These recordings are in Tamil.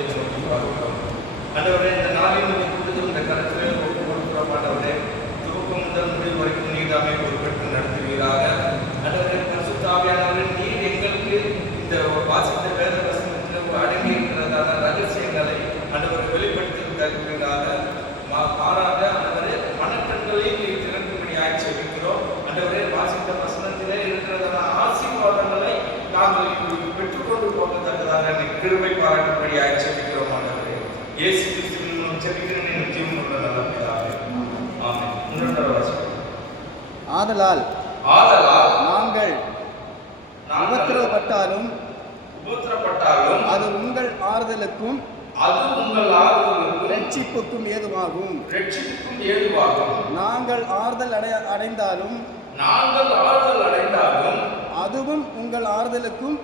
ஆண்டவரே, இந்த நாளில் கூடுதல் இந்த கருத்திலே ஒப்புக்கொடுக்கிறோம். ஆண்டவரே, துவக்கம் முதல் முடிவு வரைக்கும் நீதாமே பொறுப்பெடுத்து நடத்துவீராக. ஆண்டவரே, பரிசுத்த ஆவியானவரே, நீர் எங்களுக்கு இந்த வாசித்த வேத வசனத்தில் அடங்கி இருக்கிறதான ரகசியங்களை ஆண்டவரை வெளிப்படுத்தி தருவீராக. மாறாக ஆண்டவரே, மனக்கண்களை நீர் திறக்கும்படி ஆட்சேபிக்கிறோம். ஆண்டவரே, வாசித்த வசனத்திலே இருக்கிறதான ஆசீர்வாதங்களை நாங்கள் பெற்றுக்கொண்டு போகத்தக்கதாக கிருபை பாராட்டும்படி ஆட்சேபிக்கிறோம். ஆண்டவரே, இயேசு கிறிஸ்துவின் மூலம் ஜெபிக்கிறேன், ஜீவன் உள்ள நல்ல பிதாவே. ஆமென். உங்களுடைய வாசிப்பு. ஆதலால் நாங்கள் உபத்திரவப்பட்டாலும் அது உங்கள் ஆறுதலுக்கும் ரட்சிப்புக்கும் ஏதுவாகும். நாங்கள் ஆறுதல் அடைந்தாலும் அதுவும் உங்கள் ஆறுதலுக்கும்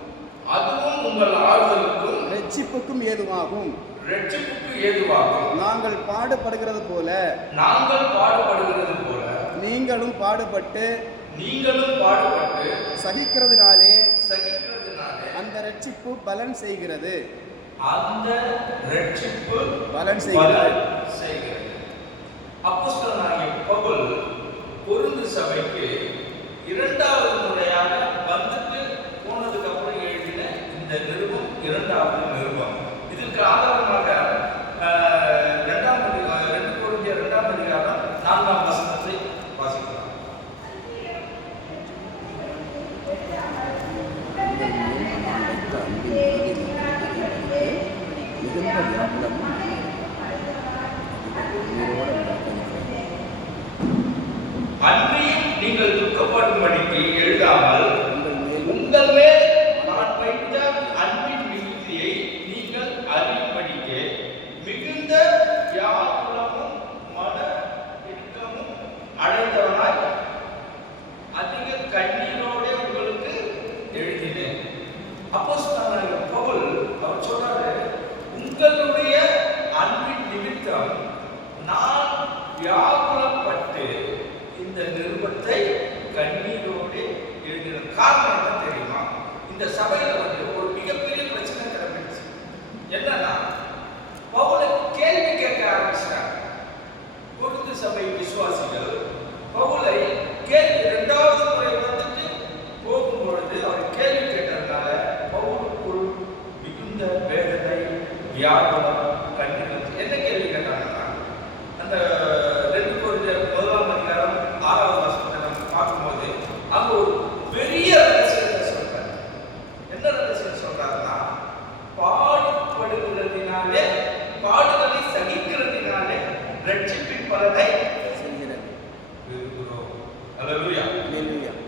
ரட்சிப்புக்கும் ஏதுவாகும். நாங்கள் பாடுபடுகிறது போல நீங்களும் பாடுபட்டு சகிக்கிறதுனாலே அந்த ரட்சிப்பு பலன் செய்கிறது. அப்போஸ்தலனாகிய பவுல் கொரிந்து சபைக்கு இரண்டாவது முறையாக வந்துட்டு போனதுக்கு அப்புறம் எழுதின இந்த நிருபம் இரண்டாவது நிருபம். இதற்கு ஆதாரமாக 2 கொரிந்தியர் 2ஆம் அதிகாரம் 4ஆம் வசனத்தை வாசிக்கலாம். அன்றியும் நீங்கள் துக்கப்படும்படிக்கு எழுதாமல் உங்கள் மேல் நான் வைத்த அன்பின் மிகுதியை நீங்கள் அறியும்படிக்க மிகுந்த வியாகுலமும் மன இறுக்கமும் அடைந்தவனாய் அதிக கண்ணீரோடு உங்களுக்கு எழுதினேன். அப்போஸ்தலனாகிய பவுல் அவர் சொல்றாரு, உங்களுடைய அன்பின் நிமித்தம் நான் வியாகுலப்பட்டு இந்த நிருபத்தை கண்ணீரோடு எழுதின காரணம் என்ன தெரியுமா? இந்த சபையில ஒரு மிகப்பெரிய பிரச்சனை கிளம்பிடுச்சு. என்னன்னா, பவுலை கேள்வி கேட்க ஆரம்பிச்சாங்க. கொரிந்து சபை விசுவாசிகள் பவுலை கேள்வி 2வது முறை வந்துட்டு போகும்பொழுது அவர் கேள்வி கேட்டதுனால பவுலுக்குள் மிகுந்த வேதனை, வியாகுலம், கண்ணீர். என்ன கேள்வி கேட்டாங்கன்னா, அந்த 2 கொரிந்தியர் 1ஆம் அதிகாரம் 6வது வசனத்தை நம்ம பார்க்கும்போது அங்க ஒரு பெரிய ரகசியத்தை சொல்றாரு. என்ன ரகசியம் சொல்றாருன்னா, பாடுபடுகிறதினாலே, பாடுகளை சகிக்கிறதினாலே ரட்சிப்பின் பலனை செய்கிறது. அல்லேலூயா.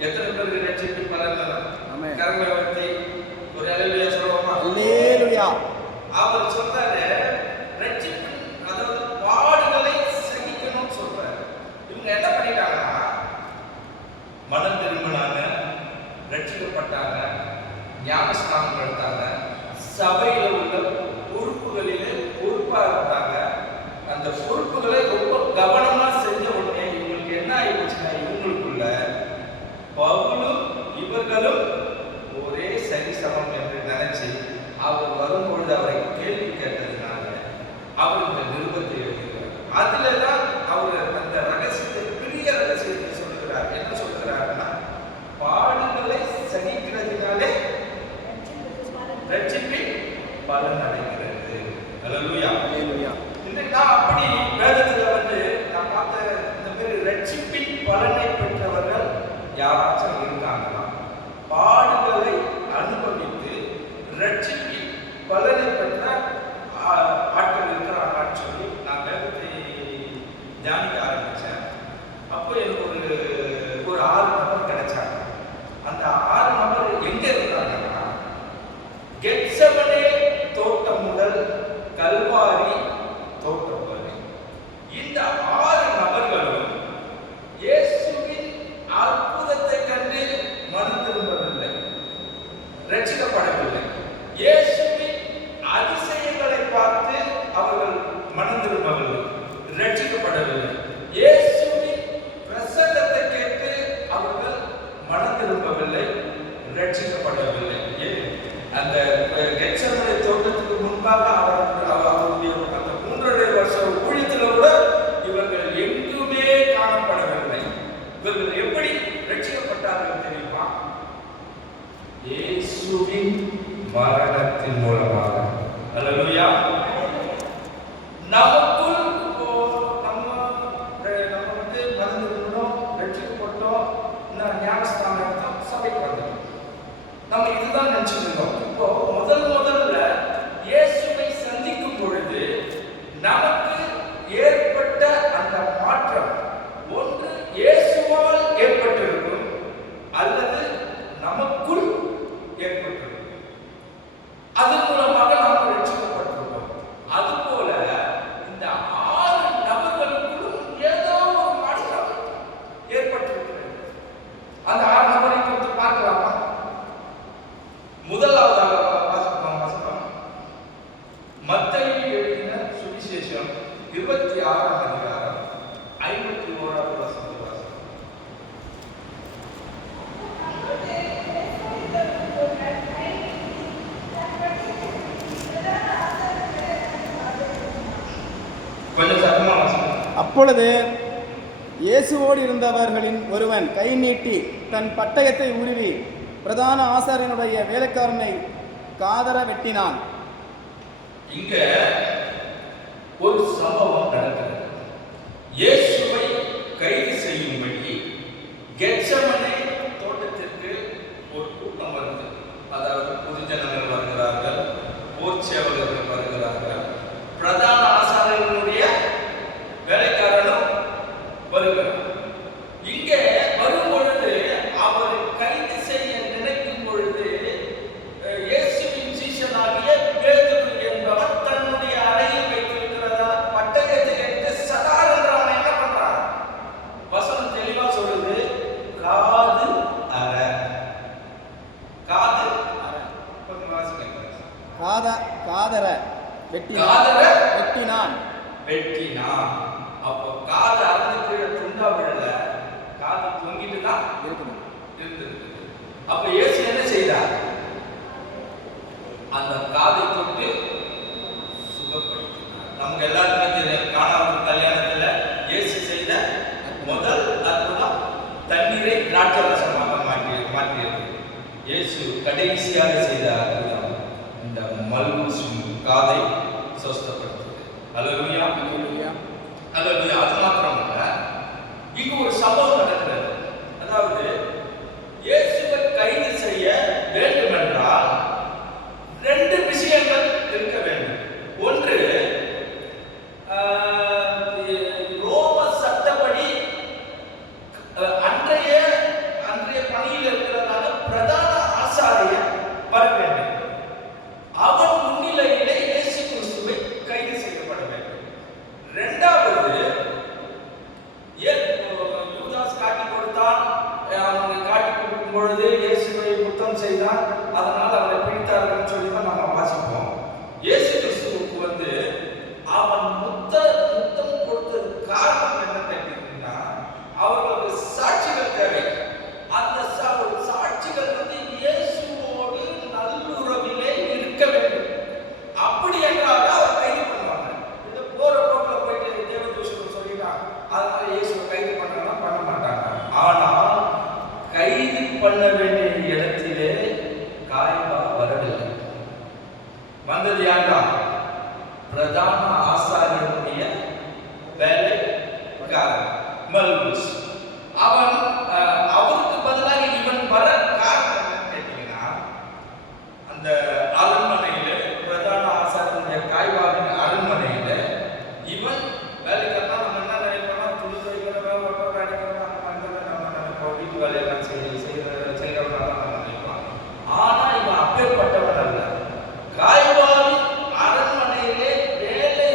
எத்தனை பேருக்கு ரட்சிப்பின் பலன் தரும்? ஆமென். கரங்களை உயர்த்தி ஒரு அல்லேலூயா சொல்லுவோமா? அல்லேலூயா. அவர் சொல்றாரு, ரட்சிப்பின், அதாவது பாடுகளை சகிக்கணும்னு சொல்றாரு. இவங்க என்ன பண்ணிட்டாங்கன்னா, மனம் திரும்பினாங்க, ரட்சிக்கப்பட்டாங்க, ஞானஸ்நானம் எடுத்தாங்க, சபையில் உள்ள பொறுப்புகளிலே பொறுப்பா இருந்தாங்க. அந்த பொறுப்புகளை ரொம்ப கவனமா செஞ்ச உடனே இவங்களுக்கு என்ன ஆயிடுச்சுன்னா, இவங்களுக்குள்ள பவுலும் இவர்களும் ஒரே சரிசமம் என்று நினைச்சு அவர் வரும்பொழுது அவரை கேள்வி கேட்டதுனால அவர் இந்த நிருபத்தை எழுதுகிறார். அதுலதான் அவர் அந்த ரகசியத்தை, பெரிய ரகசியத்தை சொல்லுகிறார். என்ன சொல்லுகிறாருன்னா, பாடுகளை சகிக்கிறதுனாலே ரட்சிப்பின் பலன் அடைகிறது. அல்லேலூயா. இன்னைக்கு நான் அப்படி வேதத்துல நான் பார்த்த இந்த மாதிரி ரட்சிப்பின் பலனை பெற்றவர்கள் யாராச்சும் இருக்காங்களா? பாடுகளை அனுபவித்து ரட்சிப்பின் பலனை பெற்ற ஆட்கள் இருக்கிறாங்கன்னு சொல்லி நான் வேதத்தை இயேசுவின் மரணத்தின் மூலமாக. அல்லேலூயா. நமக்குள் நம்ம வந்து மறந்துவிட்டோம், ரட்சிக்கப்பட்டோம், ஞானஸ்தானம் எடுத்தோம், சபைக்கு வந்தோம். நம்ம இதுதான் நினைச்சிருந்தோம். இப்போ முதல்ல இயேசுவை சந்திக்கும் பொழுது நமக்கு ஏற்பட்ட அந்த மாற்றம் ஒன்று இயேசுவால் ஏற்பட்டிருக்கும் அல்லது நமக்குள் ஏற்பட்டிருக்கும். அதன் மூலமாக நாம் ரட்சிக்கப்பட்டிருக்கோம். அதுபோல இந்த 6 நபர்களுக்குள்ளும் ஏதோ ஒரு மாற்றம் ஏற்பட்டிருக்கிறது. அந்த 6 நபரை குறித்து பார்க்கலாமா? முதலாவதாக வாசிப்போம். மத்தேயு எழுதின சுவிசேஷம் 26ஆம் அதிகாரம் 51ஆவது வசனத்தை வாசிப்போம். கொஞ்சம் சத்தமா வாசிப்போம். அப்பொழுது இயேசுவோடு இருந்தவர்களின் ஒருவன் கை நீட்டி தன் பட்டயத்தை உருவி பிரதான ஆசாரியனுடைய வேலைக்காரனை காதர வெட்டினான். இங்க ஒரு சம்பவம் நடக்கிறது. இயேசுவை கைது செய்யும்படி கெத்செமனே தோட்டத்திற்கு ஒரு கூட்டம் வருது. அதாவது பொதுஜனங்கள் வருகிறார்கள், போர் சேவகர்கள் வருகிறார்கள், பிரதான ஆசாரியனுடைய வேலைக்காரனும் வருகிறார். இங்கே வரும் பொழுது அவர் கைது செய்ய நினைக்கும் பொழுது இயேசுவின் சீஷனாகிய பேதுரு என்பவர் தன்னுடைய அறையில் வைத்திருக்கிறதா பட்டயத்தை எடுத்து சடார் என்று அவனை என்ன பண்றான்? வசனம் தெளிவா சொல்லுது, காது அற. காது அற. கொஞ்சம் வாசிங்க. காதர வெட்டினான். அப்போ காது அறுந்து கீழே துண்டா விழல, காது தொங்கிட்டு தான் இருந்தது. அப்ப இயேசு என்ன செய்தார்? அந்த காதை தொட்டு சுகப்படுத்தினார். நமக்கு எல்லாருக்குமே தெரியும், கானாவூர் கல்யாணத்துல இயேசு செய்த முதல் அற்புதம் தண்ணீரை திராட்சை ரசமாக மாற்றியது. இயேசு கடைசியாக செய்த அற்புதம் இந்த மல்குஸ் காதை சுஸ்தப்படுத்தியது. அல்லேலூயா. அல்லேலூயா. அது மாத்திரமல்ல, இங்கு ஒரு சம்பவம் நடக்கிறது. அதாவது இயேசுவை கைது செய்ய வேண்டுமென்றால் 2 விஷயங்கள் இருக்க வேண்டும். ஒன்று, ரோம சட்டப்படி அன்றைய பணியில் இருக்கிறதால பிரதான ஆசாரியர் வர வேண்டும். அவன் முன்னிலையிலே இயேசு கிறிஸ்துவை கைது செய்யப்பட வேண்டும். 2வது, யூதாஸ் காட்டி கொடுத்தான். அவனை காட்டி கொடுக்கும் பொழுது இயேசுவை முத்தம் செய்தான். அதனால் அவரை பிடித்தார்கள் சொல்லி தான் நம்ம வாசிப்போம். இயேசு கிறிஸ்துவுக்கு வந்து அவன் முத்தம் கொடுத்தது காரணம் என்ன கேட்டீங்கன்னா, அவர்களுக்கு சாட்சிகள் தேவை. அந்த சாட்சிகள் வந்து இயேசுவோடு நல்லுறவிலே இருக்க வேண்டும். அப்படி என்றால் அவர் கைது பண்ணுவாங்க. இந்த போற போக்கில் போயிட்டு தேவதூஷணம் சொல்லிட்டாங்க, அதனால இயேசுவை கைது பண்ணலாம் பண்ண மாட்டாங்க. ஆனால் கைது பண்ண வேண்டிய இடத்திலே காயபா வரவில்லை. வந்தது யாரா? பிரதான ஆசாரியனுடைய வேலைக்காரன் மல்குஸ். அவருக்கு பதிலாக இவன் வர காரணம் என்னன்னு கேட்டீங்கன்னா, அந்த அரண்மனையில பிரதான ஆசாரியனுடைய காய்பாவின் அரண்மனையில இவன் வேலைக்காரன். நம்ம என்ன நினைப்போம்? துணி துவைக்கிறவன், ஒட்டோட அடிக்கிறவன், அந்த மாதிரி நம்ம நினைப்போம். வீட்டு வேலையெல்லாம் செய்கிறவனால நம்ம நினைப்போம். ஆனா இவன் அப்பேற்பட்டவன் அல்ல. காய்பாவின் அரண்மனையிலே வேலை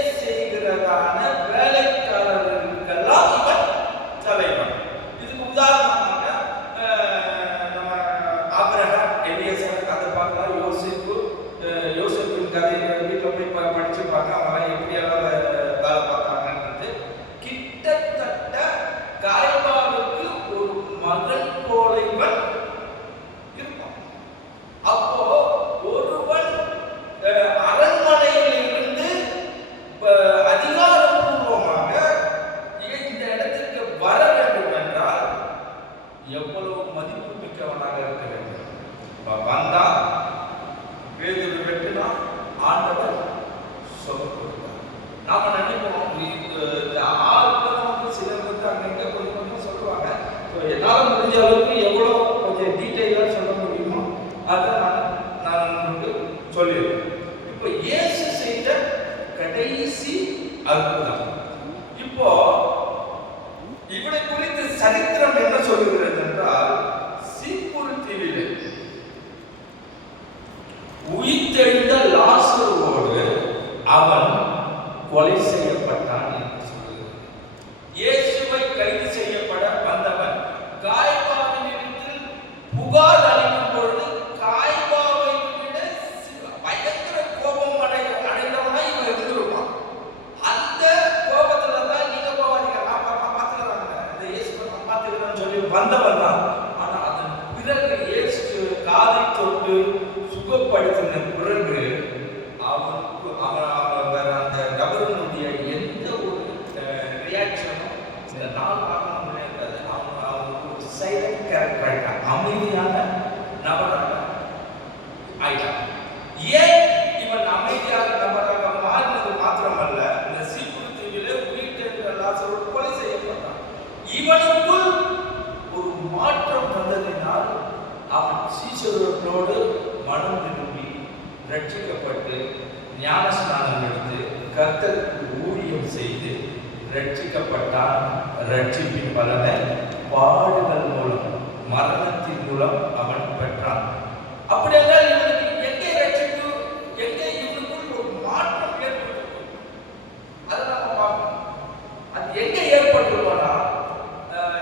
அற்புதம். இப்போ இவனை குறித்து சரித்திரம் என்ன சொல்லுகிறது என்றால், சீப்புரு தீவிலே உயிர்த்தெழுந்த லாசருவோடு அவன் கொலை செய்யப்பட்டான் என்று சொல்லுகிறது. இயேசுவை கைது செய்யப்பட வந்தவன் காய்பாவினிடத்தில் புகார் அளிக்கும் பொழுது காய்பாவை விட பயங்கர கோபம் அடைந்தவனாய் இவன் இருந்திருப்பான். அந்த கோபத்துல தான் நீங்க போவாதீங்க, நான் பார்த்துக்கிறாங்க, இந்த இயேசுவை நான் பார்த்துக்கிறேன்னு சொல்லி வந்தவன் தான். ஆனா அதன் பிறகு இயேசு காதை தொட்டு சுகப்படுத்தின பிறகு அந்த நபருடைய எந்த ஒரு ரியாக்ஷனும் இந்த நாள் காரணம் இருக்காது. அவன் சைலண்ட் கேரக்டர், அமைதியான நபராக ஆயிட்டான். ஏன் இவன் அமைதியாக நபராக மாறினது மாத்திரமல்ல, இந்த சீப்புரு தீவிலே உயிர்த்தெழுந்த லாசரு கொலை செய்யப்பட்டான். இவனுக்குள் ஒரு மாற்றம் வந்ததினால் அவன் சீஷர்களோடு மனம் திரும்பி ரட்சிக்கப்பட்டு ஞானஸ்நானம் எடுத்து கர்த்தருக்கு ஊழியம் செய்து ரட்சிக்கப்பட்டான். ரட்சிப்பின் பலனை பாடுகள் மூலம், மரணத்தின் மூலம் அவன் பெற்றான். அப்படி என்றால் இவனுக்கு எங்கே ரட்சிப்பு, எங்கே இவனுக்குள் ஒரு மாற்றம் ஏற்பட்டு, அதை நம்ம பார்க்கணும். அது எங்கே ஏற்பட்டுள்ளோம்னா,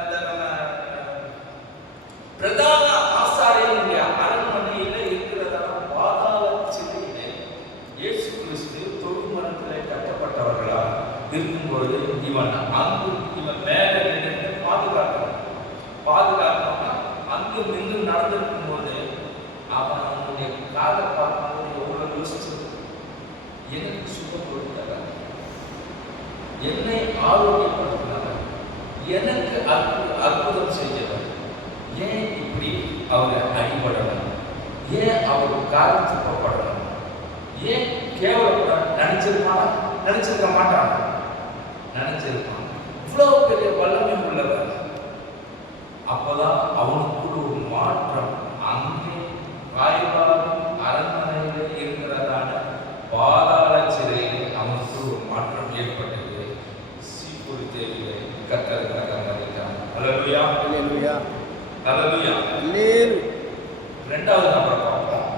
இந்த நம்ம பிரதான ஆசாரியனுடைய அரண்மனையில இருக்கிறதான பாதாள சிறையிலே இயேசு கிறிஸ்து தொழுமரத்திலே கட்டப்பட்டவர்களா இருக்கும்பொழுது இவன் மேல நின்று பாதுகாக்கணும்னா அங்கு நின்று நடந்திருக்கும் போது அவனுடைய காதை பார்க்கும்போது எவ்வளவு யோசிச்சது, எனக்கு சுகம் கொடுத்தவர், என்னை ஆரோக்கியப்படுத்தினவர், எனக்கு அற்புதம் செஞ்சவர், ஏன் இப்படி அவர் அடிபடணும், ஏன் அவர் காரியத்துப்படணும், ஏன் கேவலப்பட நினைச்சிருக்க மாட்டான், நினைச்சிருப்பான். இவ்வளவு பெரிய வல்லமை உள்ளவர். அப்பதான் அவனுக்குள்ள ஒரு மாற்றம், அங்கே காய்பாவின் அரண்மனையில் இருக்கிறதான பாதாள சிறையில் அவனுக்குள் ஒரு மாற்றம் ஏற்பட்டது. சீப்புரு தேவியை கர்த்தருக்காக மதித்தான். அல்லேலூயா, அல்லேலூயா, அல்லேலூயா, அல்லேலூயா. இரண்டாவது நபரை பார்ப்போம்.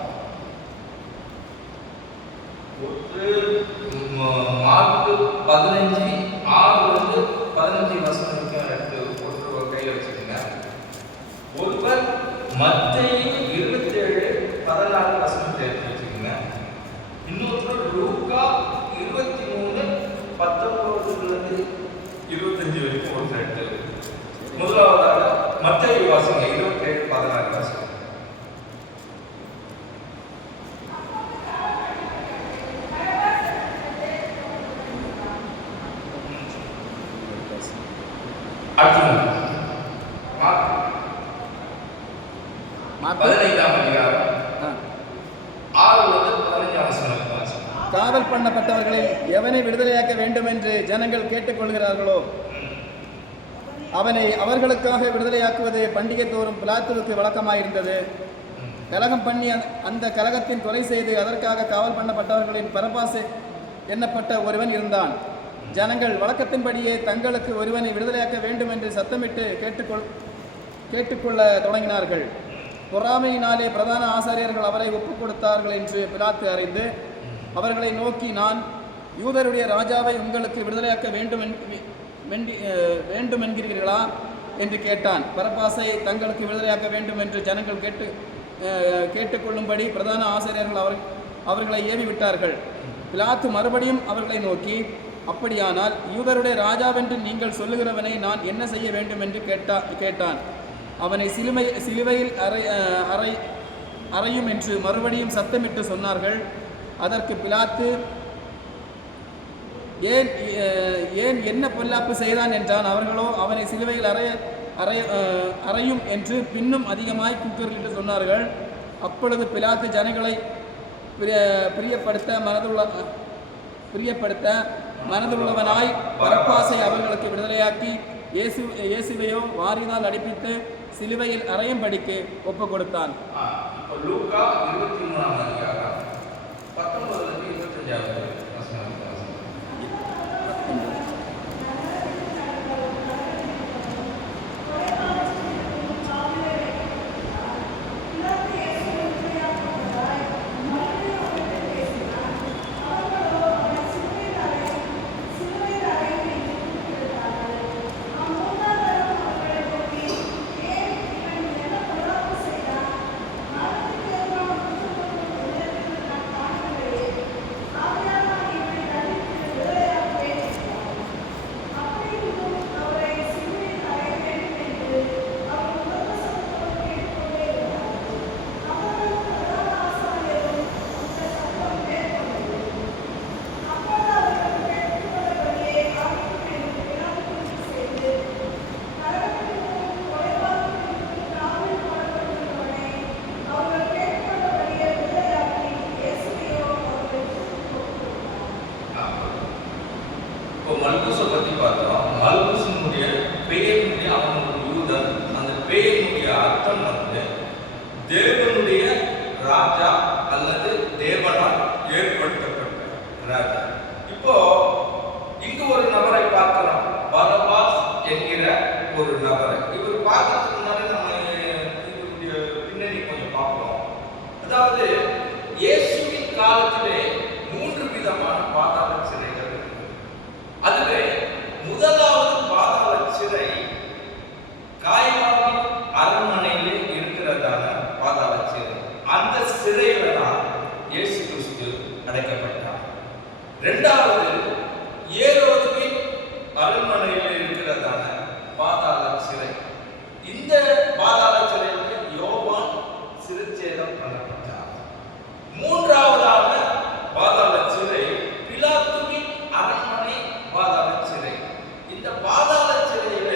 மார்க்கு 15:6-15 எடுத்து ஒரு கையில் வச்சுக்கோங்க. ஒருவர் மத்தேயு 27:16 எடுத்து வச்சுக்கோங்க. இன்னொருத்தர் லூக்கா 23:19-25 வரைக்கும் ஒரு எடுத்து. முதலாவதாக மத்தேயு வாசிங்க, 27:16 வாசிங்க. காவல் பண்ணப்பட்டவர்களில் எவனை விடுதலையாக்க வேண்டும் என்று ஜனங்கள் கேட்டுக்கொள்கிறார்களோ அவனை அவர்களுக்காக விடுதலையாக்குவது பண்டிகை தோறும் பிலாத்துவுக்கு வழக்கமாயிருந்தது. கலகம் பண்ணி அந்த கலகத்தின் கொலை செய்து அதற்காக காவல் பண்ணப்பட்டவர்களின் பரபாசு எண்ணப்பட்ட ஒருவன் இருந்தான். ஜனங்கள் வழக்கத்தின்படியே தங்களுக்கு ஒருவனை விடுதலையாக்க வேண்டும் என்று சத்தமிட்டு கேட்டுக்கொள்ள தொடங்கினார்கள். பொறாமையினாலே பிரதான ஆசாரியர்கள் அவரை ஒப்புக் கொடுத்தார்கள் என்று பிலாத்து அறிந்து அவர்களை நோக்கி, நான் யூதருடைய ராஜாவை உங்களுக்கு விடுதலையாக்க வேண்டும் என்கிறீர்களா என்று கேட்டான். பரபாசை தங்களுக்கு விடுதலையாக்க வேண்டும் என்று ஜனங்கள் கேட்டுக்கொள்ளும்படி பிரதான ஆசிரியர்கள் அவர்களை ஏவி விட்டார்கள். பிலாத்து மறுபடியும் அவர்களை நோக்கி, அப்படியானால் யூதருடைய ராஜாவென்று நீங்கள் சொல்லுகிறவனை நான் என்ன செய்ய வேண்டும் என்று கேட்டான். அவனை சிலுவையில் அறையும் என்று மறுபடியும் சத்தமிட்டு சொன்னார்கள். அதற்கு பிலாத்து, ஏன் என்ன பொல்லாப்பு செய்தான் என்றான். அவர்களோ அவனை சிலுவையில் அறையும் என்று பின்னும் அதிகமாய் கூக்குரலிட்டு சொன்னார்கள். அப்பொழுது பிலாத்து ஜனங்களை பிரியப்படுத்த மனதுள்ளவனாய் பரபாசை அவர்களுக்கு விடுதலையாக்கி இயேசுவையோ வாரினால் அடிப்பித்து சிலுவையில் அறையும்படிக்கு ஒப்பு கொடுத்தான். லூக்கா 23:19-25 இப்போ மல்குஸை பற்றி பார்த்தோம். மல்குஸினுடைய பெயருடைய அவன் ஒரு யூதன். அந்த பெயருடைய அர்த்தம் வந்து தேவனுடைய ராஜா அல்லது தேவனால் ஏற்படுத்தப்பட்ட ராஜா. இப்போ இங்கு ஒரு நபரை பார்க்கிறோம், பரபாஸ் என்கிற ஒரு நபரை. இவர் பார்க்கறதுக்கு முன்னாடி நம்ம இவருடைய பின்னணி கொஞ்சம் பார்ப்போம். அதாவது இயேசுவின் காலத்திலே 3 விதமான பாதாள சிறைகள் இருக்கு. அதுவே முதலாவது பாதாள சிறை காய்பாவின் அரண்மனையிலே இருக்கிறதான பாதாள சிறை. அந்த சிறையில தான் இயேசு கிறிஸ்து அடைக்கப்பட்டார். இரண்டாவது ஏரோதுவின் அரண்மனையில் இருக்கிறதான பாதாள சிறை. இந்த பாதாள சிறையில் யோவான் சிறுச்சேதம் பண்ணப்பட்டார். மூன்றாவதாக பாதாள சிறை பிலாத்துவின் அரண்மனை பாதாள சிறை. இந்த பாதாள சிறையில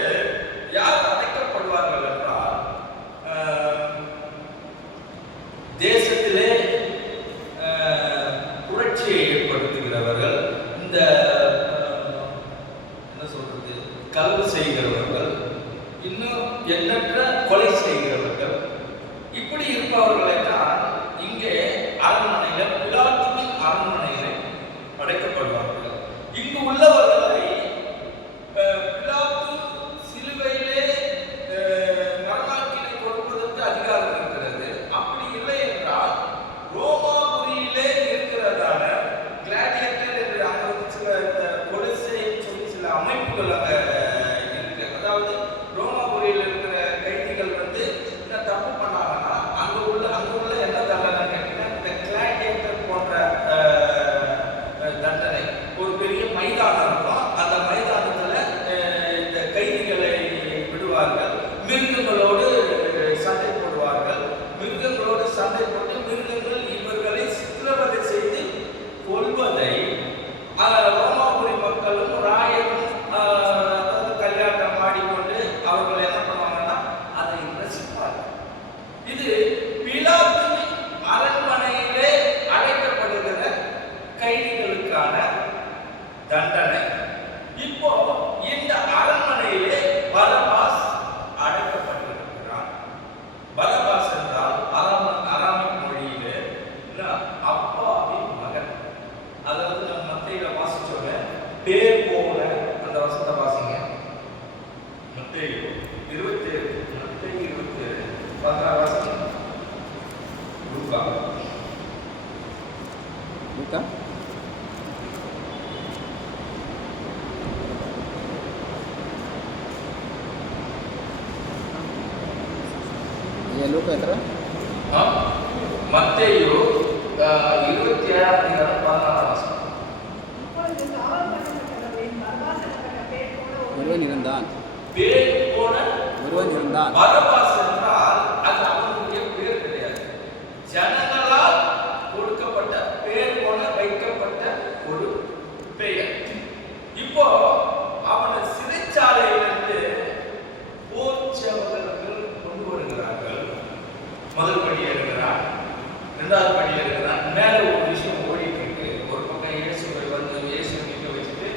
யார் அடைக்கப்படுவார்கள் என்றால் தேசத்திலே புரட்சியை ஏற்படுத்துகிறவர்கள், இந்த என்ன சொல்றது, களவு செய்கிறவர்கள், இன்னும் எண்ணற்ற கொலை செய்கிறவர்கள், இப்படி இருப்பவர்களை தான் இங்கே அரண்மனையில பிலாத்துவின் அரண்மனையில அடைக்கப்படுவார்கள். இங்கு உள்ளவர்களை பிலாத்து சிலுவையிலே மரணாக்கினை கொடுப்பதற்கு அதிகாரம் இருக்கிறது. அப்படி இல்லை என்றால் ரோமாபுரியிலே இருக்கிறதான கிளாடியேட்டர் என்று அங்கே சில கொலிசை சொல்லி சில அமைப்புகள் அங்கே இருக்கு. அதாவது ரோமாபுரியில் இருக்கிற கைதிகள் வந்து என்ன தப்பு பண்ணாங்கன்னா அங்கே உள்ள என்ன தண்டனை கேட்டீங்கன்னா இந்த கிளாடியேட்டர் போன்ற தண்டனை. ஒரு பெரிய மைதானம் இருக்கும். அந்த மைதானத்தில் இந்த கைதிகளை விடுவார்கள். மிருகங்களோடு சண்டை போடுவார்கள். மிருகங்களோடு சண்டை போட்டு மிருகங்கள் இவர்களை சித்திரவதை செய்து கொள்வதை ரோமாபுரி மக்களும் ராயனும் கல்யாணம் ஆடிக்கொண்டு அவர்கள் என்ன பண்ணுவாங்கன்னா அதை ரசிப்பார்கள். இது பிலாத்துவின் அரண்மனையிலே அடைக்கப்படுகிற கைதிகளுக்கான தண்டனை. இப்போ இந்த அரண்மனையிலே பரபாஸ் அடைக்கப்பட்டிருக்கிறான். பரபாஸ் என்றால் அராமிக் மொழியிலே அப்பாவின் மகன். அதாவது நம்ம மத்தேயுல வாசிச்சோங்க, பேர் போல அந்த வசனத்தை வாசிங்க. மத்தேயு 27 16 வசனம். லூக்கா லூக்கா எத்தனை? மத்தேயு 27 16 வசனம். ஒருவன் இருந்தான். பேர் போல ஒருவன் இருந்தான். பரபாஸ் என்றால் அது அவனுடைய பேர் கிடையாது. ஜனங்களால் கொடுக்கப்பட்ட பேர் போல வைக்கப்பட்ட ஒரு பெயர். இப்போ அவனை சிறைச்சாலையிலிருந்து போர்ச்சவர்கள் கொண்டு வருகிறார்கள். முதல் படி எடுக்கிறான், இரண்டாவது படி எடுக்கிறான். மேல ஒரு விஷயம் ஓடிட்டு இருக்கு. ஒரு பக்கம் இயேசுவை வந்து இயேசு நிற்க வச்சுட்டு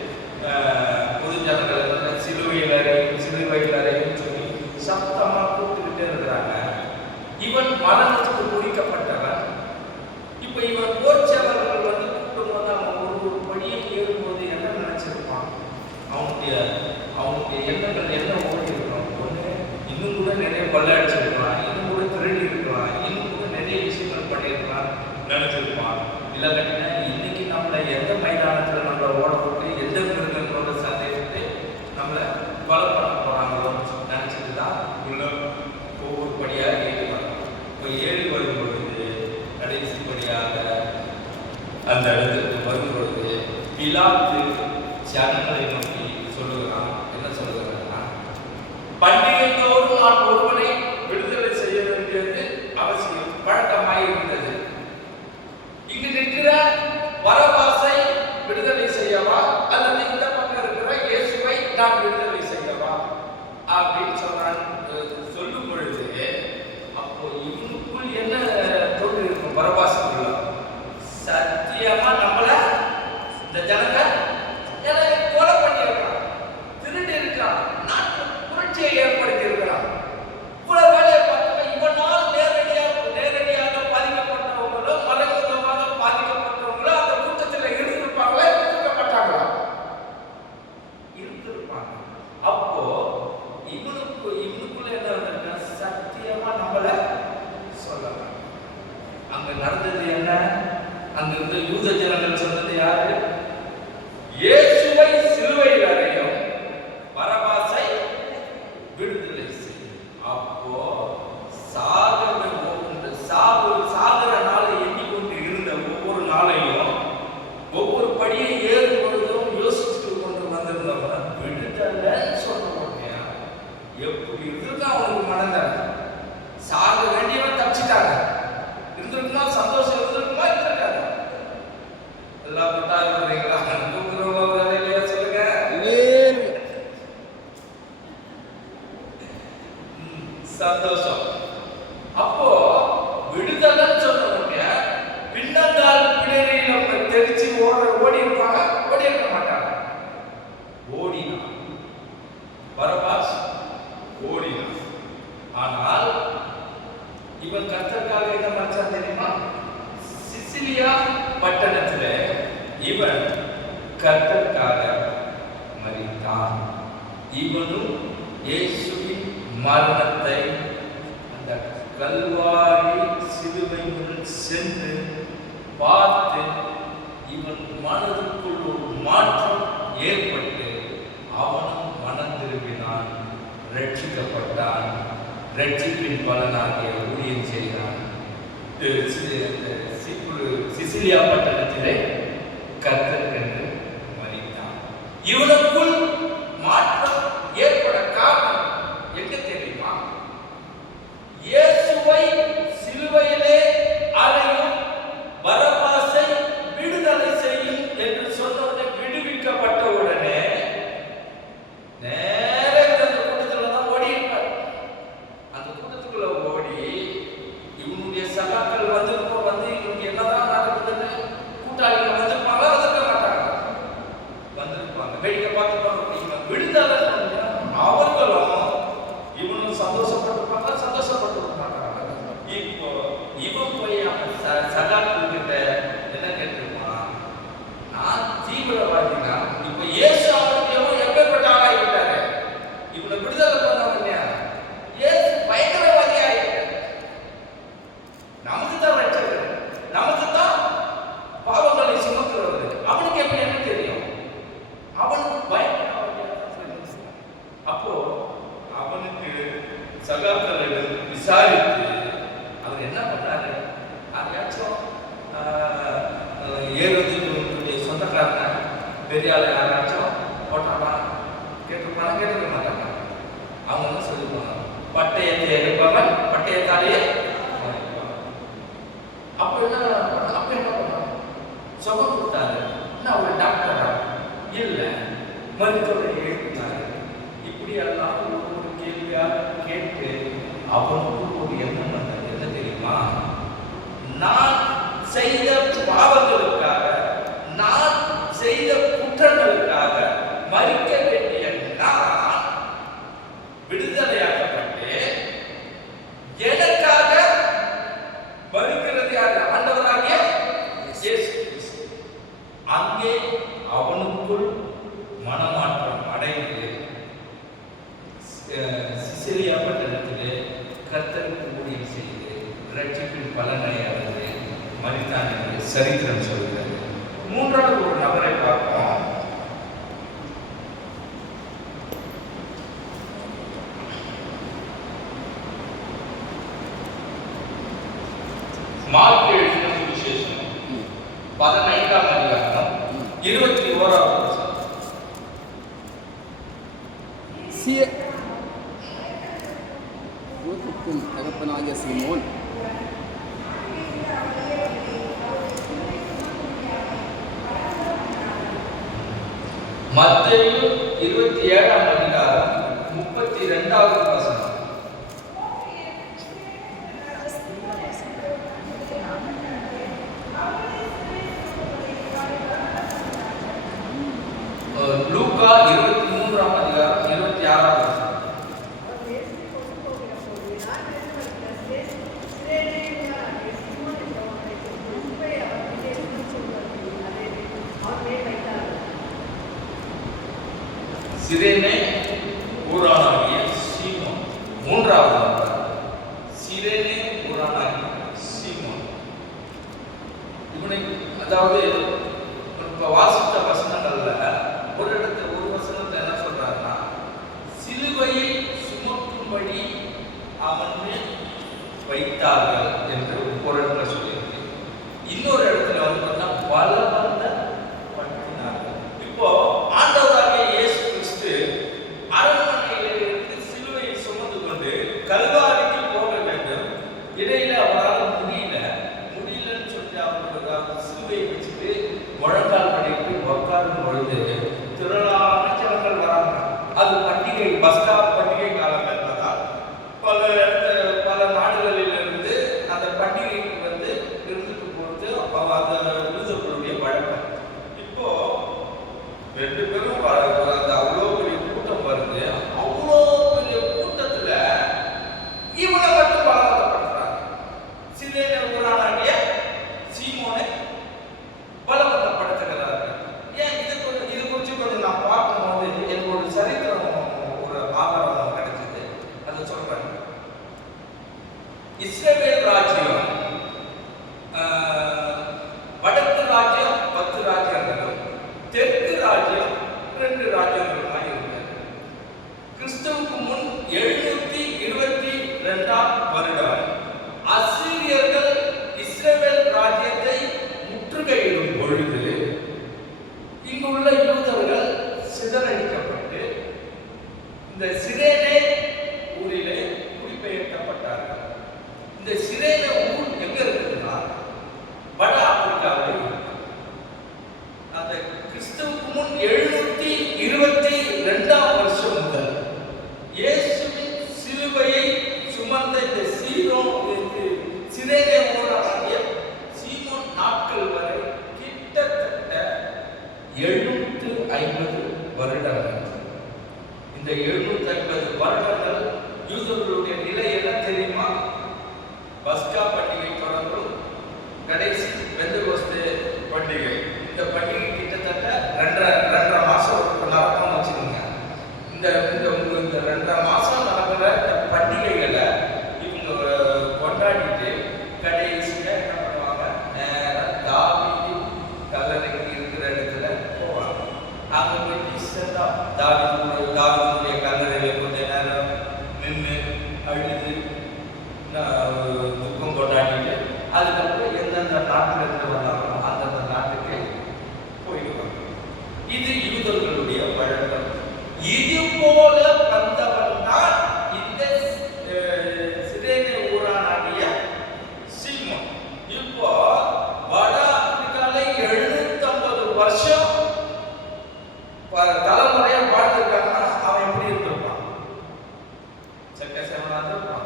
பொது ஜனங்கள் சிலுவையில் அறையும் சொல்லி சத்தமா கூப்பிட்டுக்கிட்டே இருக்கிறாங்க. இவன் மரணத்துக்கு குறிக்கப்பட்டவன். இப்ப இவன் போர்ச்சவர்கள் வந்து கூப்பிடும் போது அவன் ஒரு படியை ஏறும்போது என்ன நினைச்சிருப்பான்? அவனுடைய எண்ணங்கள் என்ன ஓடி இருக்கணும்? ஒண்ணு, இன்னும் கூட நிறைய கொள்ளை அடிச்சிருக்கலாம், இன்னும் கூட திருடி இருக்கலாம், இன்னும் கூட நிறைய விஷயங்கள் பண்ணியிருக்கலாம் நினைச்சிருப்பான். இல்லை கட்டினா இன்னைக்கு நம்மளை எந்த மைதானத்தில் நம்மளை ஓட போட்டு எந்த மிருகங்களோட சந்தேகத்தை நம்மளை கொலை பண்ண போறாங்களோ நினைச்சிட்டு தான் உள்ள ஒவ்வொரு படியாக ஏறிவாங்க. இப்போ ஏறி வரும்பொழுது கடைசிப்படியாக அந்த இடத்துக்கு வரும்பொழுது பிலாத்து ஜனங்களை நோக்கி சொல்லுகிறான். என்ன சொல்லுகிறான்னா, பண்டிகை தோறும் நான் ஒருவனை விடுதலை செய்ய வேண்டியது அவசியம், பழக்கமாய் இருந்தது. இங்கு நிற்கிற பரபாசை விடுதலை செய்யவா அல்லது இந்த பக்கம் இருக்கிற இயேசுவை நான் விடுதலை செய்யவா அப்படின்னு சொல்லும் பொழுது, அப்போ இவனுக்குள் என்ன தோன்று இருக்கும்? பரபாசுக்குள்ள சத்தியமா நம்மள இந்த ஜனங்க கொலை பண்ணி விடுதலைன்னு சொன்ன உடனே எப்படி இருந்திருக்கா அவனுக்கு மனநிலை? சாக வேண்டியவன் தப்பிச்சிட்டாங்க. இருந்திருக்குமா? சந்தோஷம் இருந்திருக்குமா? இருந்திருக்காங்க. எல்லாம் கொட்டாய் வருவீங்களா? சொல்லுங்க. சந்தோஷம். அப்போ விடுதலைன்னு சொன்ன உடனே பின்னங்கால் பிடரில் அவங்க தெரிச்சு ஓடி இருப்பாங்க, ஓடி இருக்க மாட்டாங்க. ஓடினா பரபாஸ் ஓடினான். ஆனால் இவன் கர்த்தருக்காக என்ன மச்சான் தெரியுமா? சிசிலியா பட்டணத்துல இவன் கர்த்தருக்காக மரித்தான். இவனும் இயேசுவின் மரணத்தை அந்த கல்வாரி சிலுவை முன் சென்று பார்த்து இவன் மனதுக்குள் ஒரு மாற்றம் ஏற்பட்டு அவனும் மனம் திரும்பினான், ரட்சிக்கப்பட்டான். ரட்சிப்பின் பலனாகிய ஊழியம் செய்தான். சிசிலியா பட்டணத்திலே கர்த்தருக்கென்று மரித்தான். இவனுக்குள் மாற்றம் ஏற்பட காரணம் என்ன தெரியுமா? இயேசுவை சிலுவையிலே அறையும் பரபாசை விடுதலை செய்யும் என்று சொன்னவுடனே விடுவிக்கப்பட்ட உடனே நேரே அந்த கூட்டத்துல தான் ஓடி இருப்பார். அந்த கூட்டத்துக்குள்ள ஓடி இவனுடைய சகாக்கள் வந்து இவனுக்கு என்னதான் நடக்குதுன்னு கூட்டாளிகள் வந்திருப்பாங்க, வந்திருக்க மாட்டாங்க, வந்திருப்பாங்க, வேடிக்கை பார்த்துப்பாங்க. இவன் விடுதலை அவர்களும் இவனும் சந்தோஷப்பட்டிருப்பாங்க, சந்தோஷப்பட்டிருப்பாங்க. இப்போ இவன் போய் சகாக்கள் கிட்ட என்ன கேட்டிருப்பான்? நான் தீவிரவாதினா இப்ப இயேசு அவனுக்கு எப்பேற்பட்ட ஆளாகிவிட்டாரு. இவனை விடுதலை பண்ண இயேசு பயங்கரவாதி ஆகிட்டாரு. நமக்கு தான் ரட்சகர், நமக்கு தான் பாவங்களை சுமக்கிறவர். அவனுக்கு எப்படி என்ன தெரியும்? அவனுக்கு பயங்கரவாதி. அப்போ அவனுக்கு சகாக்களிடம் விசாரித்து அவர் என்ன பண்ணாரு? யாராச்சும் ஏறுவதற்கு சொந்தக்காரங்க பெரிய ஆள் யாராச்சும் போட்டாங்களா? கேட்டிருக்க மாட்டாங்க. அவங்க என்ன சொல்லிருப்பாங்க? பட்டயத்தை எடுப்பவன் பட்டயத்தாலேயே. அப்ப என்ன பண்ணாங்க? சுகம் கொடுத்தாரு. என்ன ஒரு டாக்டரா? இல்ல, மருத்துவரை எழுப்பினாரு. இப்படி எல்லாம் ஒரு கேள்வியாக கேட்டு அவனுக்கு ஒரு எண்ணம் வந்தது. என்ன தெரியுமா? நான் செய்த பாவங்களுக்காக, நான் செய்த குற்றங்களுக்காக மரிக்க வேண்டிய நான் விடுதலையாக்கப்பட்டு எனக்காக மரிக்கிறது யாரு? ஆண்டவராகிய இயேசு கிறிஸ்து. அங்கே அவனுக்குள் மனமாற்றம் அடைந்து சிசிலியா பட்டணத்திலே கர்த்தருக்கு ஊழியம் செய்து ரட்சிப்பின் பலனை அடைந்து மரித்தான் என்று சரித்திரம் சொல்கிறது. மூன்றாவது ஒரு நபரை பார்ப்போம். மார்க் எழுதின சுவிசேஷம் 15ஆம் அதிகாரம் 21ஆவது வசனம். தகப்பனாகிய சீமோன் மத்தேயு 27ஆம் அதிகாரம் 32வது வசனம். லூக்கா 23ஆம் அதிகாரம் 26வது வசனம். சிரேனே ஊரானாகிய சீமோன். மூன்றாவது சிரேனே ஊரானாகிய சீமோன். இவனை அதாவது இப்ப வாசித்த வசனங்கள்ல ஒரு இடத்துல ஒரு வசனத்தை என்ன சொல்றாருன்னா, சிலுவையை சுமக்கும்படி அவனை வைத்தார்கள் என்று ஒரு இடத்துல சொல்லியிருக்கு. இன்னொரு இடத்துல வந்து பார்த்தா பலவந்த படுத்தினார்கள். இப்போ ஆண்டவராகிய இயேசு கிறிஸ்து பொழுது திரளான ஜனங்கள் வராங்க. அது பண்டிகை, பஸ்கா பண்டிகை காலம் என்பதால் பல நாடுகளிலிருந்து அந்த பண்டிகைக்கு வந்து இருந்துட்டு போறது அந்த யூதர்களுடைய வழக்கம். இப்போ 2 பேரும் அந்த அவ்வளோ பெரிய கூட்டம் வருது. அவ்வளோ பெரிய கூட்டத்துல இவனை மட்டும் பலவந்தப்படுத்துறாங்க. சிலேன ஊரானாகிய சீமோனை பலவந்தப்படுத்துகிறார்கள். ஏன் இது குறித்து கொஞ்சம் நான் பார்க்கும்போது எனக்கு ஒரு சரித்திரம், ஒரு ஆதாரம் கிடைச்சது. அதை சொல்றேன். இஸ்ரவேல் ராஜ்யம், வடக்கு ராஜ்யம் 10 ராஜ்யங்களும், தெற்கு ராஜ்யம் 2 ராஜ்யங்களுமாய் இருந்தது. கிறிஸ்துவுக்கு முன் 722ஆம் வருடம் அசீரியர்கள் இஸ்ரவேல் ராஜ்யத்தை முற்றுகையிடும் பொழுது இங்குள்ள யூதர்கள் சிதறடிக்கப்பட்டு இந்த சிரேனே ஊரிலே குடிபெயர்க்கப்பட்டார்கள். இந்த சிரேனே ஊர் எங்க இருக்குதுன்னா வட ஆப்பிரிக்காவில் இருக்கு. அந்த கிறிஸ்துவுக்கு முன் 722ஆம் வருஷம் முதல் இயேசுவின் சிலுவையை சுமந்த இந்த சிரேனே ஊராகிய சீமோன் நாட்கள் வரை கிட்டத்தட்ட 750 வருடங்கள். இந்த 750 வருடங்கள் யூதர்களுடைய நிலை என்ன தெரியுமா? பஸ்கா பண்டிகை தொடங்கும், கடைசி பெந்தெகோஸ்தே பண்டிகை. இந்த பண்டிகை கிட்டத்தட்ட 2.5 மாசம் நடக்கும்னு வச்சுக்கோங்க. இந்த 2.5 மாசம் நடக்கிற இந்த பண்டிகைகளை இவங்க கொண்டாடிட்டு கடைசியில என்ன பண்ணுவாங்க? நேரம் தாவீது கல்லறைக்கு இருக்கிற இடத்துல போவாங்க. அங்க போய் டீசெண்டா தாவீதுடைய கல்லறையில கொஞ்ச நேரம் நின்று அழுது துக்கம் கொண்டாடிட்டு அதுக்கப்புறம் எந்தெந்த நாட்டில் இருந்து வந்தாங்களோ அந்தந்த நாட்டுக்கு போயிடுவாங்க. இது யூதர்களுடைய வழக்கம். இது போல வந்தவன் தான் இந்த சிரேனே ஊரானாகிய சீமோன். இப்போ வட ஆப்பிரிக்கால 750 வருஷம் தலைமுறையா வாழ்ந்துருக்காங்கன்னா அவன் எப்படி இருந்திருப்பான்? செக்க சேவனா இருப்பான்.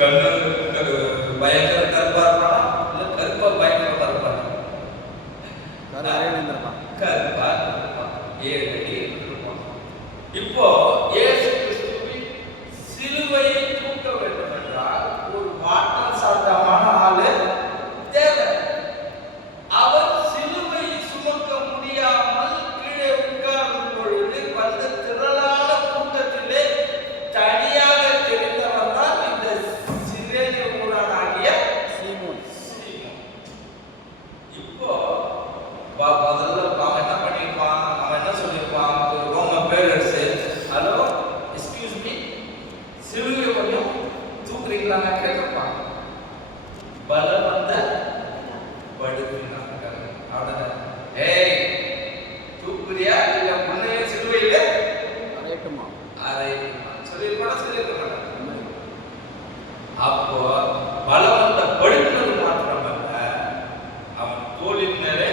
கண்ணு பயங்கர கருப்பா இருப்பானா, இல்ல கருப்பா பயங்கரமா இருப்பானா? கருப்பா இருப்பான். 7 அடி இருப்பான். இப்போ இயேசு கிறிஸ்துவின் சிலுவையை தூக்க வேண்டும் என்றால் ஒரு வாட்டல் சாட்டமான ஆளு தேவை. அவர் சிலுவையை சுமக்க முடியாமல் கீழே உட்கார்ந்த பொழுது வந்த திரளான கூட்டத்திலே தனியாக தெரிந்தவன் தான் இந்த சிரேனே ஊரானாகிய சீமோன். இப்போ முதல்ல அவன் என்ன பண்ணிருப்பான்? அவன் என்ன சொல்லியிருப்பான்? ரோம பேரரசு, ஹலோ எக்ஸ்கியூஸ் மீ, சிலுவையை கொஞ்சம் தூக்குறீங்களான்னு கேட்டிருப்பான். பலவந்த படுத்தினாங்க. அவ்வளவுதான். ஏய், தூக்குறியா இல்ல முன்னைய சிலுவையில அரையட்டுமா சொல்லியிருக்க மாட்டான். அப்போ பலவந்த படுத்தினது மாத்திரமல்ல, அவன் தோளின் மேலே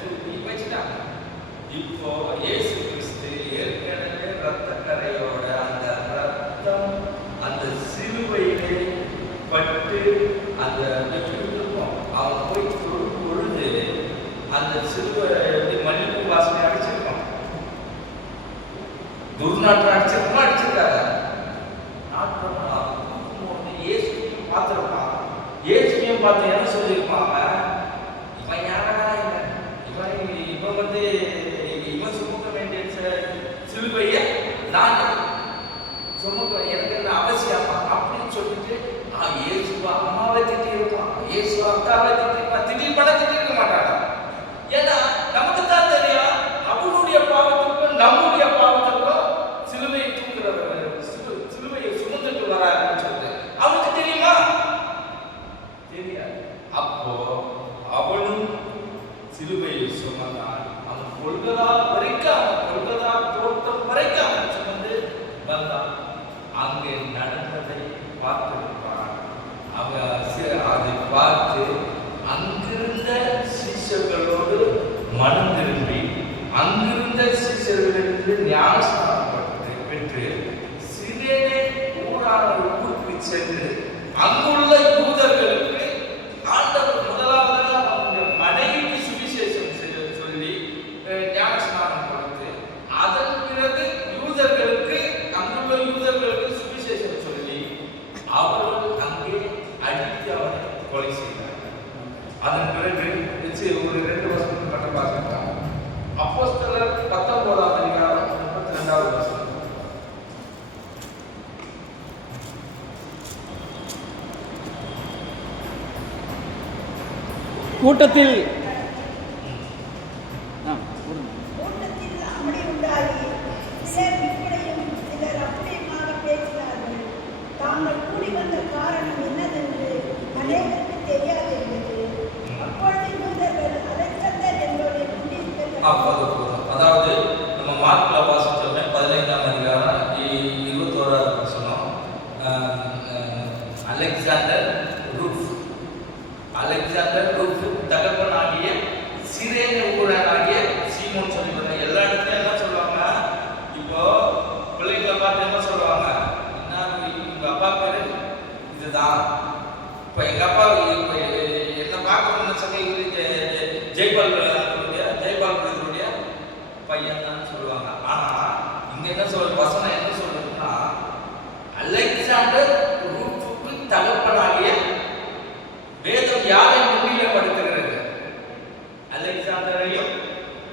தூக்கி வச்சுட்டான். இப்போ இயேசு கிறிஸ்து ஏற்கனவே ரத்த கரையோட அந்த ரத்தம் அந்த சிலுவையிலே பட்டு அந்த அவன் போய் தொடும் பொழுது அந்த சிலுவை மன்னிப்பு வாசனை அடிச்சிருப்பான். துர்நாற்றம் அடிச்சிருக்காங்க. நாட்டம் அவன் தூக்கும்போது இயேசுவையும் பார்த்துருப்பான். இயேசுவையும் பார்த்து என்ன சொல்லியிருப்பாங்க? இவன் யாரா? இவன் வந்து இவன் சுமக்க வேண்டிய சிலுவையை நான் சுமக்க எனக்கு என்ன அவசியமா அப்படின்னு சொல்லிட்டு இயேசுவா அம்மாவை திட்டி இருப்பான், இயேசுவா அக்காவை திட்டிருப்பான். திட்டிருக்க மாட்டாங்க. ஏன்னா நமக்கு தான் தெரியும் அவனுடைய பாவத்துக்கும் நம்முடைய பாவத்துக்கும் சிலுவையை சிலுவையை சுமந்துட்டு வராருன்னு சொல்லிட்டு அவனுக்கு தெரியுமா? தெரியாது. அப்போ அவனும் சிலுவையை சுமந்தான். அவன் கொல்கதா தோட்டம் வரைக்கும் அவன் சுமந்து வந்தான். அங்கே நடந்ததை பார்த்திருப்பான். அவன் அதை பார்த்து அங்கிருந்த சீஷர்களோடு மன கூட்டத்தில் கூட்டத்தில் அப்படி உண்டாகி சிலர் இப்படியும் சிலர் அப்படியுமாக பேசினார்கள். தாங்கள் கூடி வந்த காரணம் என்னதென்று அநேகருக்கு தெரியாதிருந்தது. அப்பொழுது யூதர்கள் அலெக்சந்தர் என்பவரை முன்னிட்டு அதாவது நம்ம மார்க்ல வாசிச்சோமே 15ஆம் அதிகாரம் 21வது வசனம். அலெக்சாண்டர் ரூஃப் தகப்பனாகிய சிரேனு ஊரானாகிய சீமோன் சொல்லிவிடுறாங்க. எல்லா இடத்துலையும் என்ன சொல்லுவாங்க, இப்போ பிள்ளைங்களை பார்த்து என்ன சொல்லுவாங்க, எங்க அப்பா பேரு இதுதான். இப்போ எங்க அப்பா என்ன பார்க்கணும்னு சொல்லி ஜெய்பால் பையன் தான் சொல்லுவாங்க. ஆனா இங்க என்ன வசனம் என்ன சொல்றதுன்னா, அலெக்சாண்டர் ரூஃபுக்கு தகப்பனாகிய வேதம் யாரை முன்னிலைப்படுத்துகிறது? அலெக்சாண்டரையும்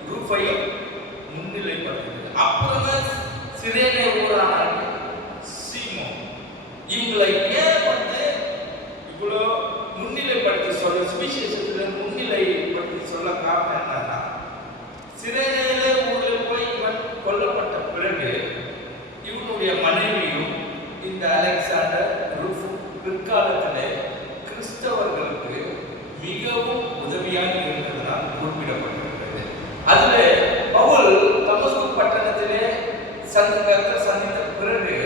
ரூஃபையும் முன்னிலைப்படுத்துகிறது. அப்புறம் சிரேனே ஊரான சீமோன், இவங்களை ஏன் இவ்வளோ முன்னிலைப்படுத்தி சொல்ல, சுவிசேஷத்தில் முன்னிலைப்படுத்தி சொல்ல காரணம் என்னன்னா, சிரேனே ஊரில் போய் இவன் கொல்லப்பட்ட பிறகு இவனுடைய மனைவியும் இந்த அலெக்சாண்டர் ரூஃப் பிற்காலத்தில் கிறிஸ்தவர்களுக்கு மிகவும் உதவியாக இருந்ததனால் குறிப்பிடப்பட்டிருக்கிறது. அதுல பவுல் தமஸ்கு பட்டணத்திலே சந்தித்த பிறகு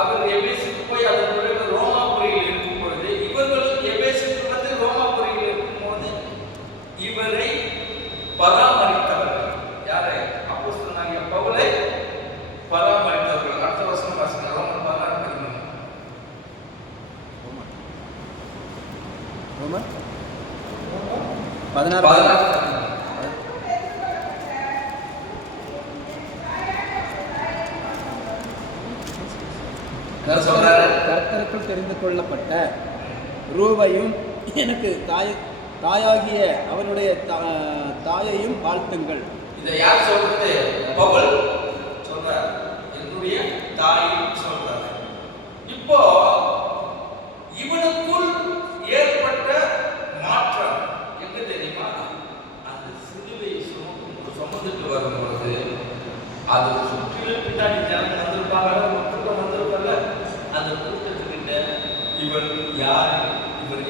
அவர் எபேசுக்கு போய் அதன் பிறகு ரோமாபுரியில் இருக்கும் பொழுது, இவர்களும் எபேசுக்கு வந்து ரோமாபுரியில் இருக்கும் போது இவரை பராமரித்தவர்கள் யாரை? அப்போஸ்தலனாகிய பவுலை பராமரித்தவர்கள். அடுத்த வசனம் வாசிங்க. ரோமர் 16 கர்த்தருக்குள் தெரிந்து கொள்ளப்பட்ட ரூவையும் எனக்கு தாயாகிய அவனுடைய தாயையும் வாழ்த்துங்கள். இதை யார் சொல்றது? பவுல் சொல்றார், என்னுடைய தாய் சொல்றாரு. இப்போ இவனுக்குள் ஏற்பட்ட மாற்றம் எங்க தெரியுமா? அந்த சிலுவையை சுமந்துட்டு வரும் பொழுது அது சுற்றிலும் பின்னாடி ஜனம் வந்திருப்பாங்க, கூட்டம் வந்திருப்பாங்க. அந்த கூட்டத்துக்கிட்ட இவர் யாரு, இவர்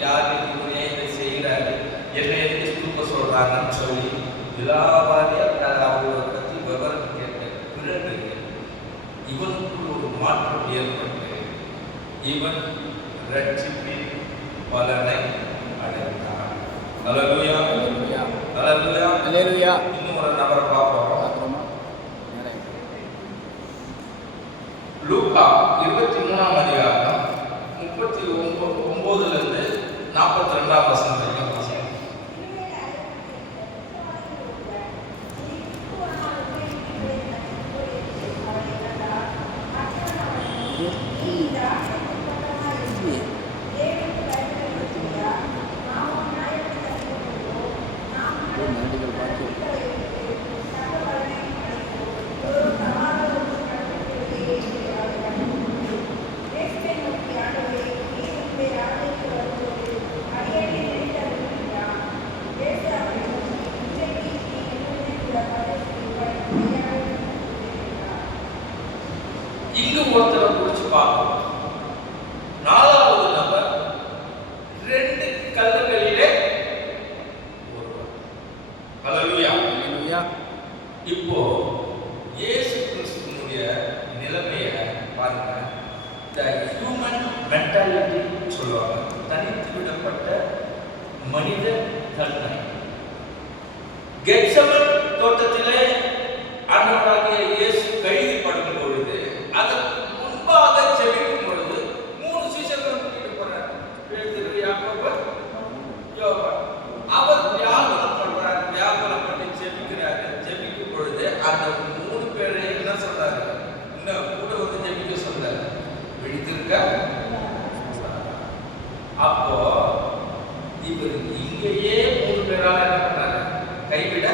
ஏன் இதை செய்கிறாரு, என்ன எதுக்கு தூக்க சொல்றாங்கன்னு சொல்லி விலாவாரியா அவரை பற்றி விவரம் கேட்ட பிறகு இவனுக்குள் ஒரு மாற்றம் ஏற்பட்டு இவன் ரட்சிப்பின் பலனை அடைந்தான். அல்லேலூயா, அல்லேலூயா, அல்லேலூயா, அல்லேலூயா. இன்னும் ஒரு நபரை பார்ப்போம். லூக்கா 23ஆம் அதிகாரம் 39 இருந்து 42ஆம் வசனம் வரைக்கும் வாசிங்க. இங்கு ஒருத்தரை குறிச்சு பார்க்கணும். 4வது நபர் 2 கல்லுகளிலே ஒருவர். அல்லேலூயா, அல்லேலூயா. இப்போ இயேசு கிறிஸ்துவினுடைய நிலைமையை பாருங்க. தி ஹியூமன் மென்டாலிட்டி சொல்லுவாங்க, தனித்து விடப்பட்ட மனித தன்மை. கெத்செமனே தோட்டத்திலே ஆண்டவராகிய இயேசு கைதுபடும் பொழுது, அதற்கு முன்பாக ஜெபிக்கும் பொழுது 3 சீஷர்கள் கூட்டிட்டு போறார். பேதுரு, யாக்கோபு, யோவான். அவர் வியாகுலம் பண்றார், வியாகுலம் பண்ணி ஜெபிக்கிறாரு. ஜெபிக்கும் பொழுது அந்த 3 பேரை என்ன சொல்றாரு? இன்னும் கூட வந்து ஜெபிக்க சொல்றாரு, விழித்திருக்க. அப்போ இவர் இங்கேயே 3 பேரால என்ன பண்றாரு? கைவிட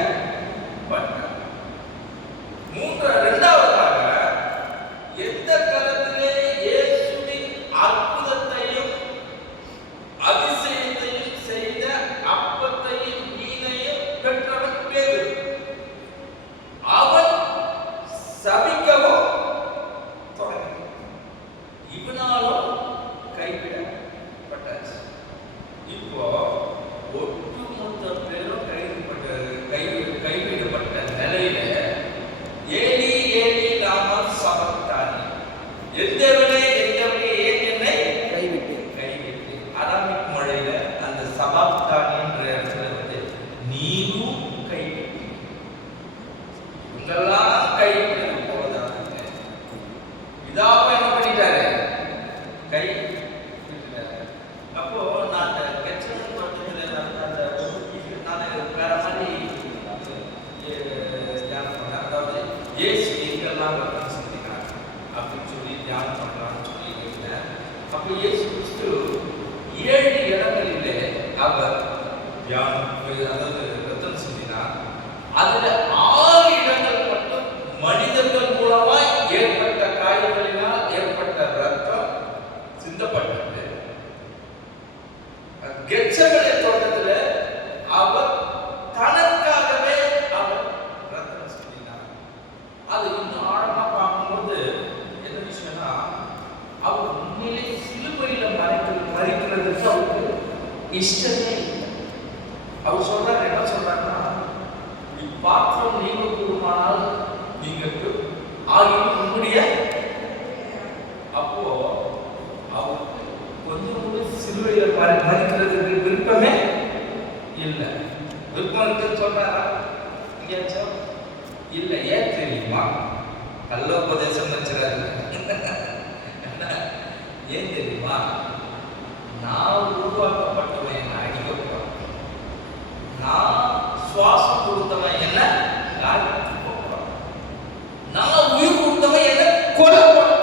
பட்டார். 2வதாக எந்த காலத்திலே இயேசுவின் அற்புதத்தையும் அதிசயத்தையும் செய்த அப்பத்தையும் இயேசு எங்கெல்லாம் ரத்தம் சிந்தினார் அப்படின்னு சொல்லி தியானம் பண்ணலாம்னு சொல்லி இருந்தேன். அப்போ இயேசு கிறிஸ்து 7 இடங்களிலே அவர் தியானம் அதாவது ரத்தம் சிந்தினார். அதுல 6 இடங்கள் மட்டும் மனிதர்கள் மூலமாய் ஏற்பட்ட காயங்களினால் ஏற்பட்ட ரத்தம் சிந்தப்பட்டது. கெத்செமனே தோட்டத்தில் அவர் தனக்காகவே அவர் ரத்தம் சிந்தினார். அது இன்னும் ஆழமா பார்க்கும்போது என்ன விஷயம்னா, அவர் உண்மையிலே சிலுவையில மறிக்கிறதுக்கு அவருக்கு இஷ்டமே இல்லை. அவர் சொல்றாரு, என்ன சொல்றாருன்னா, இப்பாத்திரம் நீங்க கூடுமானால் நீங்களுக்கு ஆகியும் உங்களுடைய. அப்போ அவருக்கு கொஞ்சம் கூட சிலுவையில மறிக்கிறதுக்கு விருப்பமே இல்லை. விருப்பம் இருக்குன்னு சொல்றாரா எங்கேயாச்சும்? இல்லை. ஏன் தெரியுமா? கள்ளோபதேசம் வச்சுறாரு. ஏன் தெரியுமா? நான் உருவாக்கப்பட்டவன் என்ன அடிக்கப்பட்டவன், நான் சுவாசம் கொடுத்தவன் என்ன காயப்பட்டவன், நான் உயிர் கொடுத்தவன் என்ன கொல்லப்படும்.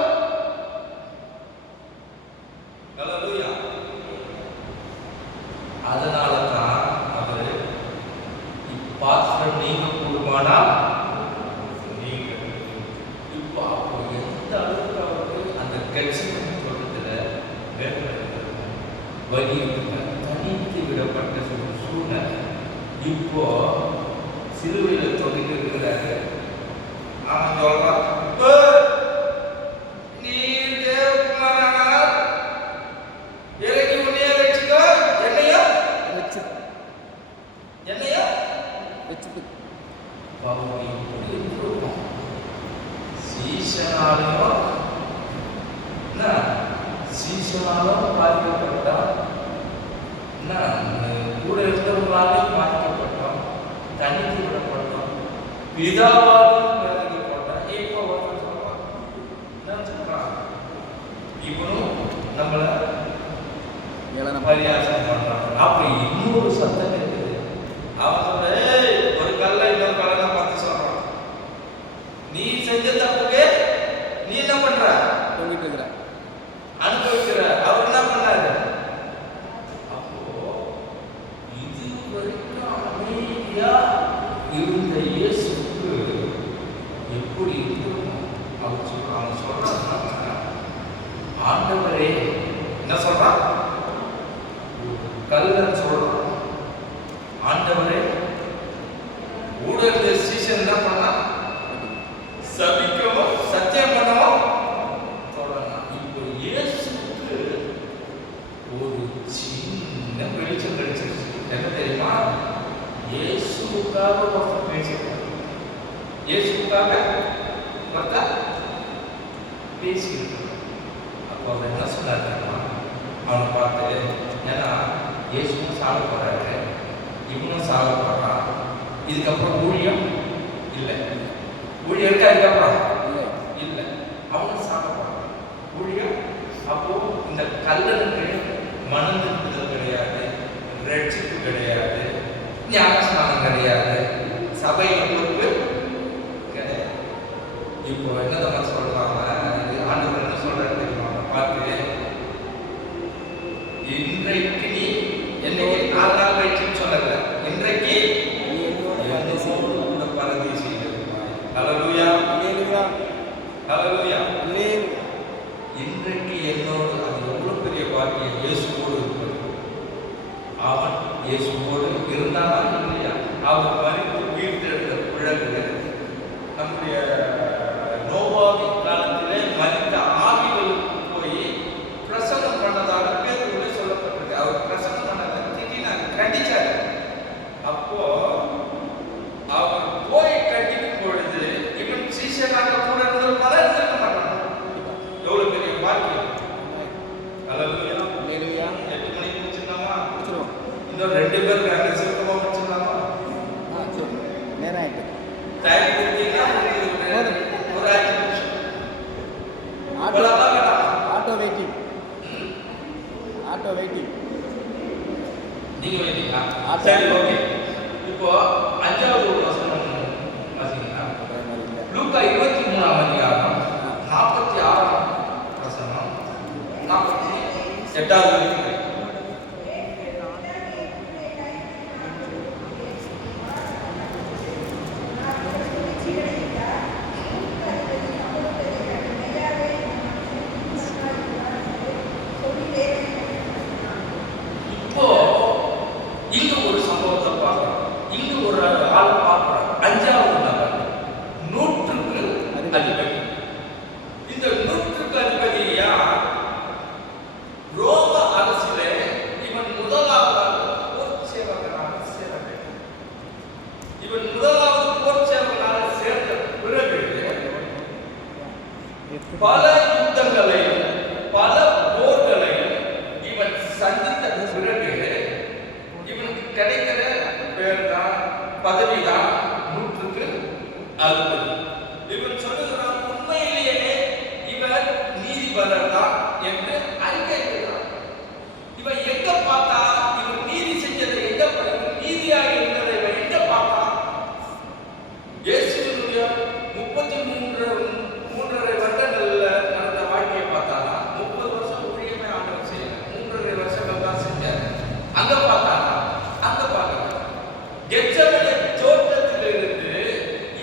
ஹல்லேலூயா. அதனால தான் அவர் இப்பாத்திரம் நீங்க கூடுமானால் நீங்க. இப்போ அப்போ எந்த அளவுக்கு அவருக்கு அந்த கெத்செமனே தோட்டத்துல வேதனை வலி தனித்து விடப்பட்ட சூழ்நிலை. இப்போ சிலுவையில் தொங்கிட்டு இருக்கிறாரு. அவன் சொல்றான், நீ தேவகுமாரனானால் இறங்கி உன்னைய வச்சுக்கோ, என்னையா வச்சுக்கு. பாவம் எப்படி இருக்கும்? சீசனாலும் பாதிக்கப்பட்டான், கூட இருந்தவங்களாலும் பாதிக்கப்பட்டோம், தனித்து விடப்பட்டோம், பிதாவாலும் பாதிக்கப்பட்டோம். இப்போ ஒருத்தர் சொல்றான், என்ன சொல்றான்? இவனும் நம்மள பரியாசம் பண்றான். அப்படி இன்னொரு சத்தம் இருக்குது. அவன் சொல்ற, ஒரு கல்லை இன்னொரு கல்லை பார்த்து சொல்றான், நீ செஞ்ச தப்புக்கு நீ என்ன பண்ற? அனுபவிக்கிற. அவர் என்ன பண்ணாரு? அப்போ இது வரைக்கும் அமைதியா இருந்த இயேசுக்கு எப்படி இருக்கும்? அவன் சொல்றான், ஆண்டவரே என்ன சொல்றான்? கல்லன் சொல்றான், ஆண்டவரே ஊடக சீசன் என்ன பண்ணா? சபிக்கவும் சத்தியம் பண்ணவும் தொடங்கினான். இப்போ இயேசுக்கு ஒரு சின்ன வெளிச்சம் கிடைச்சிருச்சு. என்ன தெரியுமா? இயேசுக்காக ஒருத்தர் பேசிட்டார். இயேசுக்காக ஒருத்தர் பேசியிருக்கார். அப்போ அவர் என்ன சொன்னார் தெரியுமா? அவனை பார்த்து, ஏன்னா இயேசுவும் சாக போறாரு, இவனும் சாக போறான், இதுக்கப்புறம் ஊழியம் இல்லை. ஊழியம் இருக்கா? இதுக்கப்புறம் இல்லை. அவனும் சாக போறான், ஊழியம். அப்போ இந்த கல்லனுக்கு மனம் திருப்புதல் கிடையாது, ரட்சிப்பு கிடையாது, ஞானஸ்நானம் கிடையாது, சபையில பொறுப்பு கிடையாது. இப்போ என்ன சொல்றாங்க? ஆண்டவர் என்ன சொல்றாரு தெரியுமா? பார்த்து, இன்றைக்கு நீ என்னைக்கு 4 நாள் கழிச்சுன்னு சொல்லல, இன்றைக்கு என்னோட பரதீசில் இருப்பாய். ஹல்லேலூயா, ஹல்லேலூயா. இன்றைக்கு என்னோடு, அது எவ்வளவு பெரிய பாக்கியம், இயேசுவோடு இருப்பது. அவன் இயேசுவோடு இருந்தானா இல்லையா? அவர் மரித்து உயிர்த்தெழுந்த பிறகு நம்முடைய நோவாவின் காலத்திலே மரித்த ஆவிகளுக்கு போய் பிரசங்கம் பண்ணதாக பேருக்குள்ளே சொல்லப்பட்டிருக்கு. அவர் பிரசங்கம் பண்ணதை திட்டினார், கண்டிச்சார். அப்போ அவர் போய் கண்டிக்கும் பொழுது இவன் சீசனாக கூட இருந்திருப்பாரா? இருந்திருக்க மாட்டான். எவ்வளவு பெரிய பாக்கியம். ஹல்லேலூயா. 8 மணிக்கு முடிச்சிடலாமா? இன்னும் 2 பேர் இருக்காங்க, சிறப்பாக முடிச்சிடலாமா? நேரம் ஆயிட்டு டைம் கொடுத்தீங்கன்னா ஒரு 5 நிமிஷம். Auto waiting. நீங்க வெயிட்டிங்கா? சரி, ஓகே. இப்போ 5வது வசனம் வாசிங்கன்னா லூக்கா பல யுத்தங்களை, பல போர்களை இவன் சந்தித்த பிறகு இவனுக்கு கிடைக்கிற பேர் தான், பதவி தான் 160. இவன் சொல்லுகிறான், உண்மையிலேயே இவர் நீதிபரர் தான் என்று அறிக்கையிடுகிறான். இவன் எங்க பார்த்தா இவன் நீதி செஞ்சதை, எங்க நீதியாக இருந்ததை இவன் எங்க பார்த்தா? இயேசுவினுடைய 33 வருடங்கள்ல நடந்த வாழ்க்கையை பார்த்தானா? 30 வருஷம் ஊழியமே ஆண்டவர் செய்யல, 3.5 வருஷங்கள் தான் செஞ்சார். அங்க பார்த்தானா? அங்க பார்க்கல. கெத்செமனே தோட்டத்திலிருந்து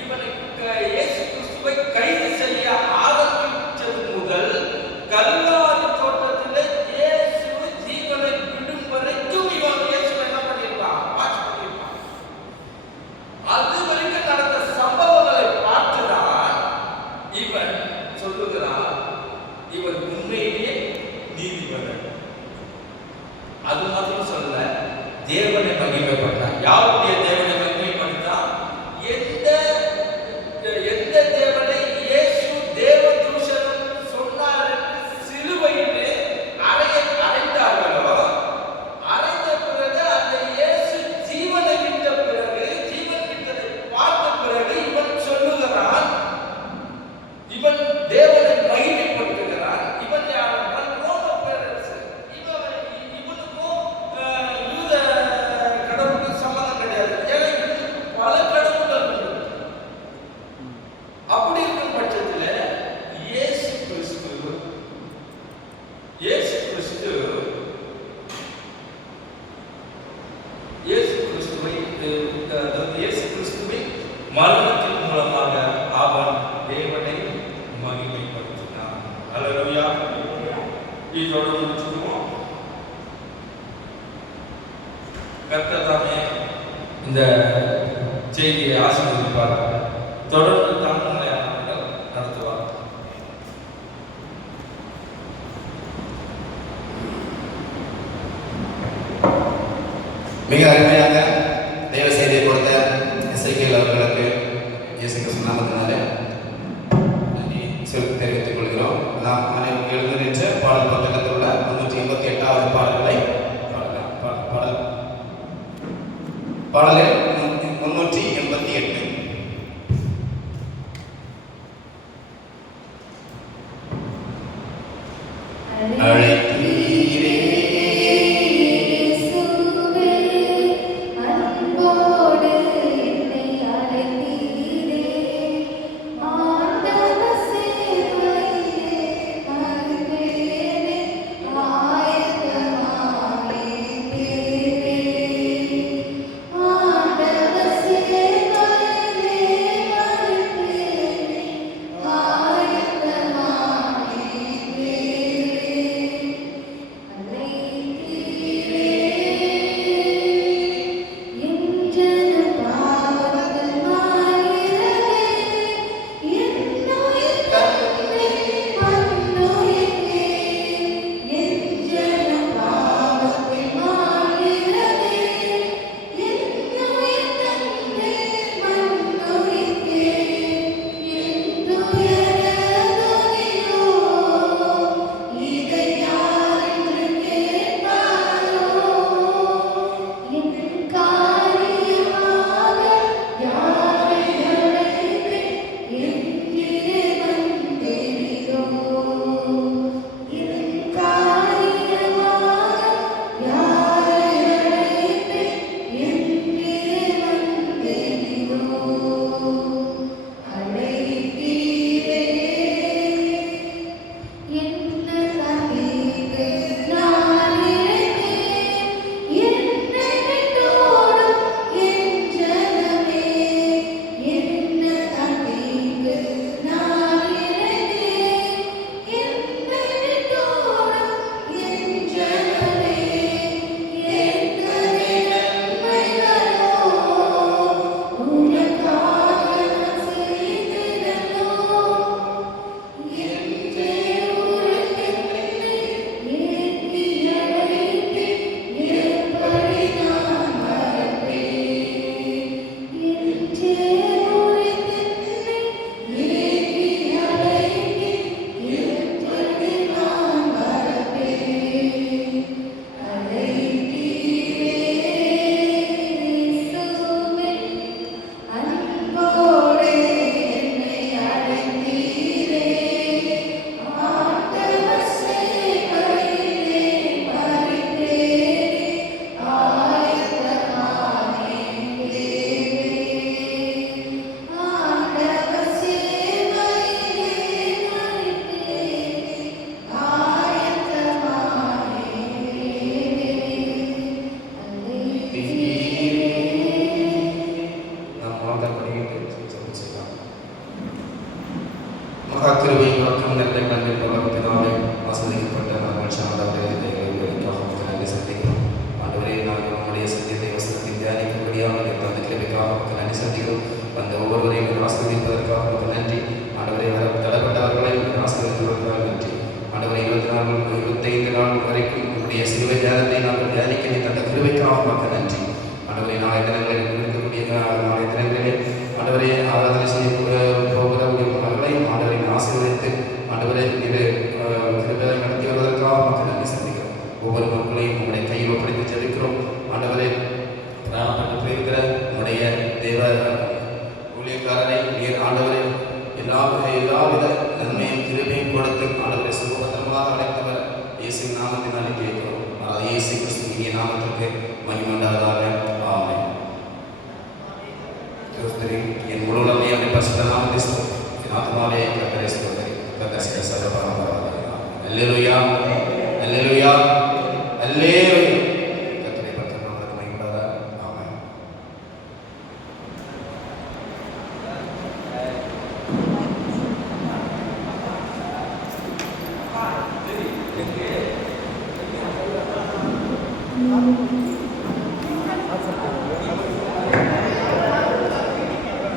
இவனுக்கு இயேசு கிறிஸ்துவை கைது செய்ய ஆரம்பித்தது முதல் கல்வாரி தோட்டத்திலே இயேசு ஜீவனை விடும் வரைக்கும் இவன் இயேசுவை என்ன பண்ணிருப்பான்? வாட்ச் பண்ணிருப்பான். அது வரைக்கும் நடந்த சம்பவங்களை பார்த்துதான் இவன் சொல்லுகிறான், இவன் உண்மையிலேயே நீதிபரர். அது மாத்திரம் சொல்ல, தேவனை மகிமைப்பட்டான். யாருடைய தேவனை மகிமைப்படுத்தான்? எந்த தேவனை இயேசு தேவதூஷணம் சொன்னார் என்று சிலுவையிலே அறைந்தார்களோ, அறைந்த பிறகு அந்த இயேசு ஜீவனை விட்ட பிறகு, ஜீவன் விட்டதை பார்த்த பிறகு இவன் சொல்லுகிறான், இவன் தேவனை மகிமைப்படுத்துகிறான். இவன் யாரென்றால் ரோம பேரரசு. இவனுக்கும் யூத கடவுளுக்கும் சம்பந்தம் கிடையாது. ஏன்னா இவனுக்கு பல கடவுள்கள் உண்டு. அப்படி இருக்கும் பட்சத்தில் இயேசு கிறிஸ்துவை மரணத்தின் மூலமாக அவன் தேவனை மகிமைப்படுத்தினான். அல்லேலூயா. இதோட முடிச்சுக்குவோம். கர்த்தர் தாமே இந்த செய்தியை ஆசீர்வதிப்பார். தொடர்ந்து தாமரை நடத்துவார். மிக அருமையாக தேவ செய்தியை கொடுத்த எசேக்கியேல் அவர்களுக்கு இயேசு கிறிஸ்து நாமத்தினாலே நன்றி தெரிவித்துக் கொள்கிறோம். நாம் அனைவரும் எழுந்து நின்று பாடல் புத்தகத்தில் உள்ள 388வது பாடல்களை பாடலாம். பாடலில் 388. அழைத்தீரே ஆண்டவர் மகாக்கிருபை வழக்கம் நிறைந்த கண்ணில் பலத்தினாலே ஆஸ்வதிக்கப்பட்ட நாங்கள் சார்ந்தவரை நன்றி செலுத்துகிறோம். ஆண்டவரே, நாங்கள் நம்முடைய சத்தியத்தை வசனத்தில் தியானிக்கும்படியாக தந்த கிருபைக்காக நன்றி செலுத்துகிறோம். வந்த ஒவ்வொருவரையும் ஆஸ்வதிப்பதற்காக நன்றி. ஆண்டவரை தடப்பட்டவர்களை ஆஸ்வதிப்பதற்காக நன்றி. ஆண்டவரை 25 நாள் வரைக்கும் உங்களுடைய சிலுவை தியானத்தை நாங்கள் தியானிக்க தந்த கிருபைக்காக நன்றி. ஆண்டவரை நாளை தினங்களில் இருக்கக்கூடிய நாளை தினங்களில் ஆண்டவரை ஆராதனை செய்ய போகிறவர்கள் மகளையும் ஆண்டவரை ஆசீர்வதித்து ஆண்டவரை இது கிருபையை நடத்தி வருவதற்காக மக்கள் நன்றி செலுத்துகிறோம். ஒவ்வொரு மக்களையும் உங்களுடைய கையில் ஒப்படைத்து ஜெபிக்கிறோம். ஆண்டவரை பிராணப்பட்டு போயிருக்கிற உங்களுடைய தேவ ஊழியக்காரரை நீர் ஆண்டவரை எல்லாவித நன்மையும் கிருபையும் கொடுத்து ஆண்டவரை சுகபத்திரமாக அழைத்தவர் இயேசுவின் நாமத்தினாலே கேட்கிறோம். இயேசு கிறிஸ்துவின் நாமத்திற்கு மகிமையுண்டாவதாக. ஆமென். என் முழு நம்பிக்கை பரிசுத்த நாமத்தை என் ஆத்மாவே கர்த்தரை ஸ்தோத்திரி. கர்த்தர் சர்வ பரம. அல்லேலூயா, அல்லேலூயா, அல்லேலூயா.